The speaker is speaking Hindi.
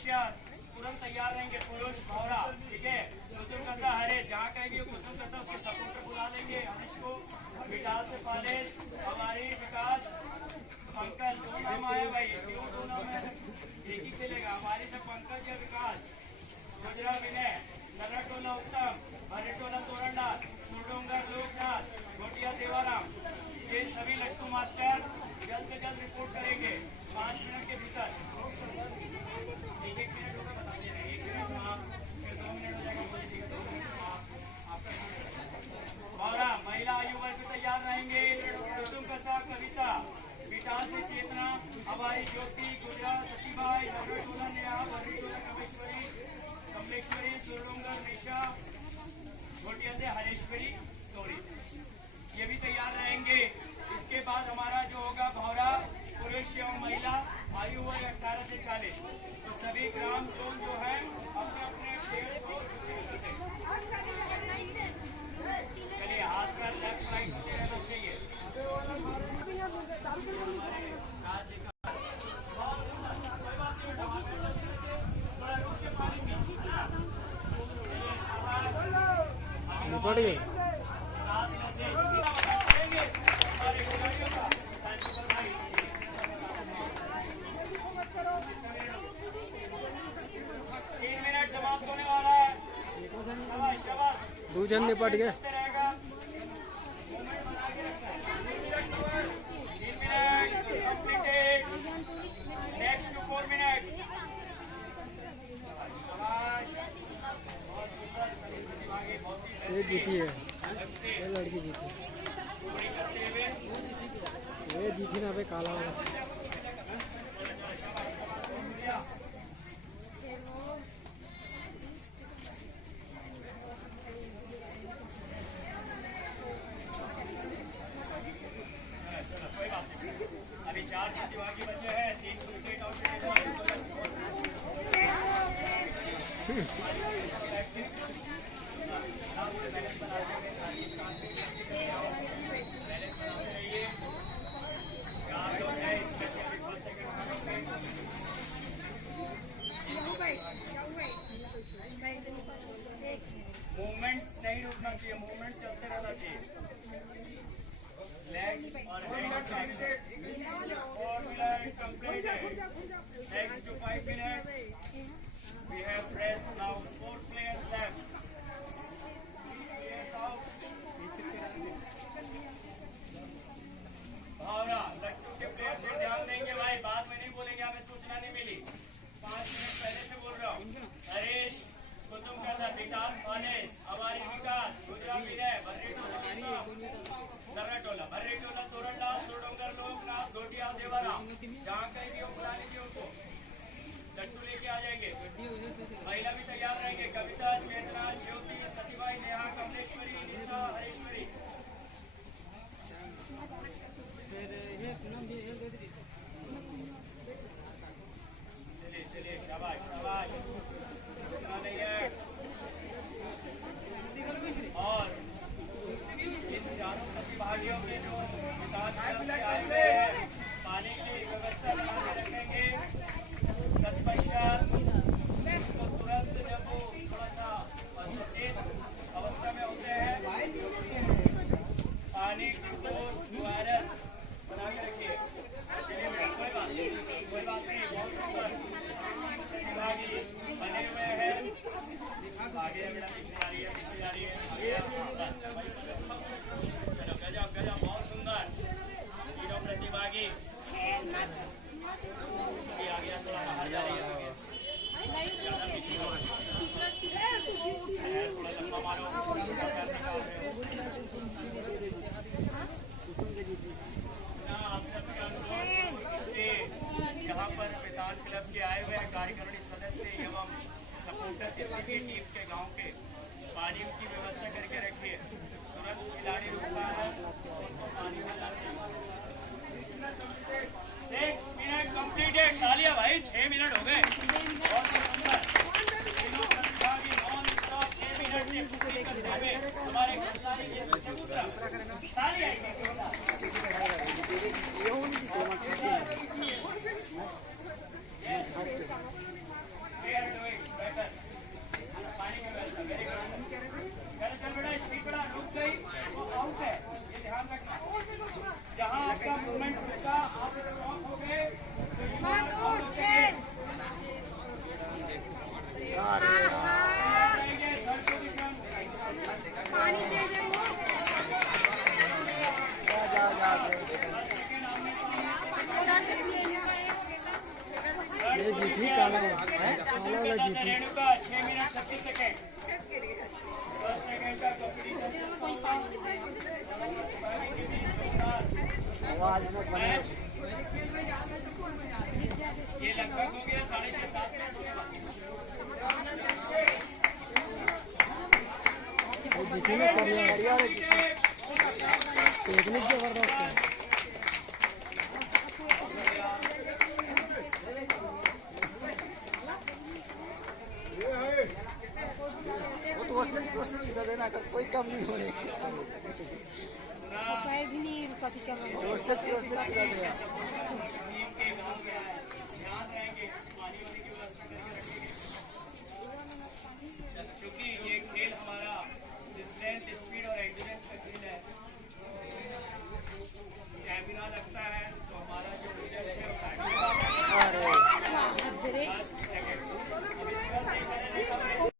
पश्चात तुरंत तैयार रहेंगे पुरुष भौरा, ठीक है। कुसुम कसा हरे, जहाँ कहेंगे कुसुम कसा उसके सपोर्ट पे बुला लेंगे। हरीश को विटाल से पालेश, हमारी विकास, पंकज, दो नाम आए भाई, क्यों दो नाम है, एक ही खेलेगा। हमारी से पंकज या विकास, गुजरा विनय, नरटोला उत्तम, भरेटोला तोरंडाल, सुडोंगर लोकनाथ, घोटिया देवाराम, ये सभी लट्टू मास्टर जल्द से जल्द रिपोर्ट करेंगे 5 मिनट के भीतर। एक मिनट होगा बता दे रहे, 1 मिनट समाप्त, फिर 2 मिनट हो जाएगा। भौरा महिला आयु वर्ग तैयार रहेंगे। कुसुम कसा कविता, विटाल से चेतना, हमारी ज्योति, गुजरात सतीबाई, नवरटोला नेहा, भरेटोला कमलेश्वरी, सुरडोंगर निशा, घोटिया से हरेश्वरी सोरी, ये भी तैयार रहेंगे। इसके बाद हमारा जो होगा भौरा पुरुष एवं महिला आयु वर्ग 18 से 40, तो सभी ग्राम जोन जो है अपने अपने पेड़ को चलिए हाथ का लेफ्ट राइट होते रहना चाहिए। पड़िए 3 मिनट समाप्त होने वाला है। दो जन निपट गए। 3 minute completed, next to 4 minute. ये जीती है, ये लड़की जीती, ये जीती ना भाई काला वाला। अभी 4 प्रतिभागी बचे हैं, 3 क्रिकेट आउट। मूवमेंट्स नहीं रुकना चाहिए, मूवमेंट चलते रहना चाहिए। लेग और head completed, 4 minute completed, next two 5 minutes we have rest now, 4 players left. Bhavna Lattu के प्लेयर से ध्यान देंगे भाई, बाद में नहीं बोलेंगे हमें सूचना नहीं मिली, 5 मिनट पहले से बोल रहा हूँ। हरीश, कुसुम कसा, विटाल, पालेश, हमारी विकास, गुजरात विनय, नरटोला, भरेटोला तोरंडाल, सुरडोंगर लोकनाथ, घोटिया देवाराम, जहाँ कहीं भी हो बुला लीजिए उनको, लट्टू लेके आ जाएंगे। महिला भी तैयार रहेंगे, कविता, चेतना, ज्योति, सतीबाई, नेहा, कमलेश्वरी, निशा, हरेश्वरी। चलिए चलिए, शाबाश शाबाश, नहीं है। और इन चारों प्रतिभागियों के जो विकास आए हुए हैं, पानी की व्यवस्था बना के रखेंगे। तत्पश्चात तो तुरंत जब वो थोड़ा सा सचेत अवस्था में होते हैं, पानी ग्लूकोज ORS बना के रखिए। चलिए बेटा, कोई बात नहीं, बहुत सुंदर प्रतिभागी बने हुए हैं। आगे बेटा पीछे जा रही है, पीछे जा रही है, चलो गजब गजब, बहुत सुंदर तीनों प्रतिभागी। आगे थोड़ा बाहर जा रही है, थोड़ा लंबा मारो। आप सबके अनुरोध, यहाँ पर वितान क्लब के आए हुए कार्यकारिणी सदस्य एवं सपोर्टर जितनी भी टीम के गांव के पानी की व्यवस्था करके रखिए। तुरंत खिलाड़ी रुकता है, उनको पानी मिलना चाहिए। 6 मिनट कंप्लीटेड, तालियां भाई, 6 मिनट हो गए, बहुत सुंदर। तीनों प्रतिभागी नॉन स्टॉप 6 मिनट से पूरी करते हुए हमारे खिलाड़ी ये चबूतरा तालियां ये जीती काला वाला जीती। रेणुका 6 मिनट 36 सेकेंड 10 सेकेंड का मैच ये लगभग हो गया 6:30-7 जीती में कर लिया टेक्निक जबरदस्त है। वो तो उसने देना कर कोई कम नहीं होने पैर भी नहीं कथी कर रहा है। उसने देना